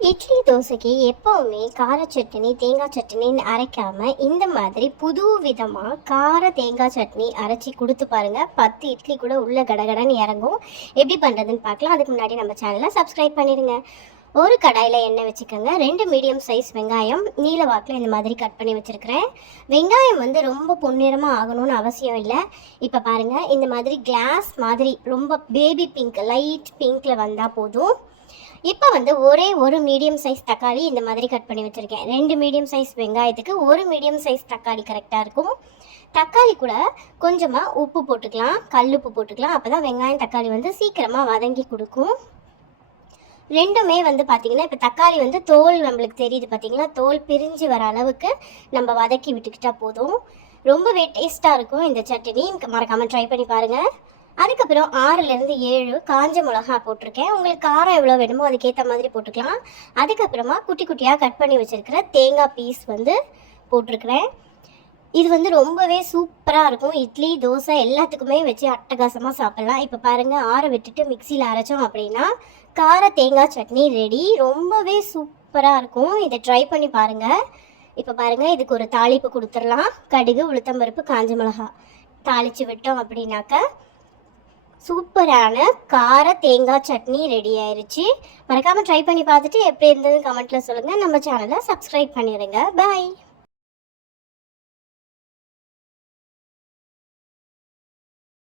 இட்லி தோசைக்கு எப்போவுமே கார சட்னி தேங்காய் சட்னின்னு அரைக்காம இந்த மாதிரி புது விதமாக கார தேங்காய் சட்னி அரைச்சி கொடுத்து பாருங்க. பத்து இட்லி கூட உள்ள கடகடன்னு இறங்கும். எப்படி பண்ணுறதுன்னு பார்க்கலாம். அதுக்கு முன்னாடி நம்ம சேனலை சப்ஸ்கிரைப் பண்ணிடுங்க. ஒரு கடாயில் எண்ணெய் வச்சுக்கோங்க. ரெண்டு மீடியம் சைஸ் வெங்காயம் நீல வாக்கில் இந்த மாதிரி கட் பண்ணி வச்சுருக்கிறேன். வெங்காயம் வந்து ரொம்ப பொன்னிறமாக ஆகணும்னு அவசியம் இல்லை. இப்போ பாருங்கள் இந்த மாதிரி கிளாஸ் மாதிரி ரொம்ப பேபி பிங்க் லைட் பிங்க்கில் வந்தால் போதும். இப்போ வந்து ஒரே ஒரு மீடியம் சைஸ் தக்காளி இந்த மாதிரி கட் பண்ணி வச்சுருக்கேன். ரெண்டு மீடியம் சைஸ் வெங்காயத்துக்கு ஒரு மீடியம் சைஸ் தக்காளி கரெக்டாக இருக்கும். தக்காளி கூட கொஞ்சமாக உப்பு போட்டுக்கலாம் கல் உப்பு போட்டுக்கலாம். அப்போ தான் வெங்காயம் தக்காளி வந்து சீக்கிரமாக வதங்கி கொடுக்கும். ரெண்டுமே வந்து பார்த்திங்கன்னா இப்போ தக்காளி வந்து தோல் நம்மளுக்கு தெரியுது பார்த்தீங்களா தோல் பிரிஞ்சு வர அளவுக்கு நம்ம வதக்கி விட்டுக்கிட்டா போதும். ரொம்பவே டேஸ்ட்டாக இருக்கும் இந்த சட்னி. மறக்காமல் ட்ரை பண்ணி பாருங்கள் அதுக்கப்புறம் ஆறுலேருந்து ஏழு காஞ்ச மிளகா போட்டிருக்கேன். உங்களுக்கு காரம் எவ்வளோ வேணுமோ அதுக்கேற்ற மாதிரி போட்டுக்கலாம். அதுக்கப்புறமா குட்டி குட்டியாக கட் பண்ணி வச்சுருக்கிற தேங்காய் பீஸ் வந்து போட்டிருக்கிறேன். இது வந்து ரொம்பவே சூப்பராக இருக்கும். இட்லி தோசை எல்லாத்துக்குமே வச்சு அட்டகாசமாக சாப்பிட்லாம். இப்போ பாருங்கள் ஆற விட்டுட்டு மிக்சியில் அரைச்சோம் அப்படின்னா கார தேங்காய் சட்னி ரெடி ரொம்பவே சூப்பராக இருக்கும். இதை ட்ரை பண்ணி பாருங்கள் இப்போ பாருங்கள் இதுக்கு ஒரு தாளிப்பு கொடுத்துடலாம். கடுகு உளுத்தம்பருப்பு காஞ்ச மிளகா. தாளித்து விட்டோம் அப்படின்னாக்க சூப்பரான கார தேங்காய் சட்னி ரெடி ஆயிருச்சு. மறக்காமல் ட்ரை பண்ணி பார்த்துட்டு எப்படி இருந்ததுன்னு கமெண்ட்டில் சொல்லுங்கள் நம்ம சேனலை சப்ஸ்கிரைப் பண்ணிடுங்க. பாய்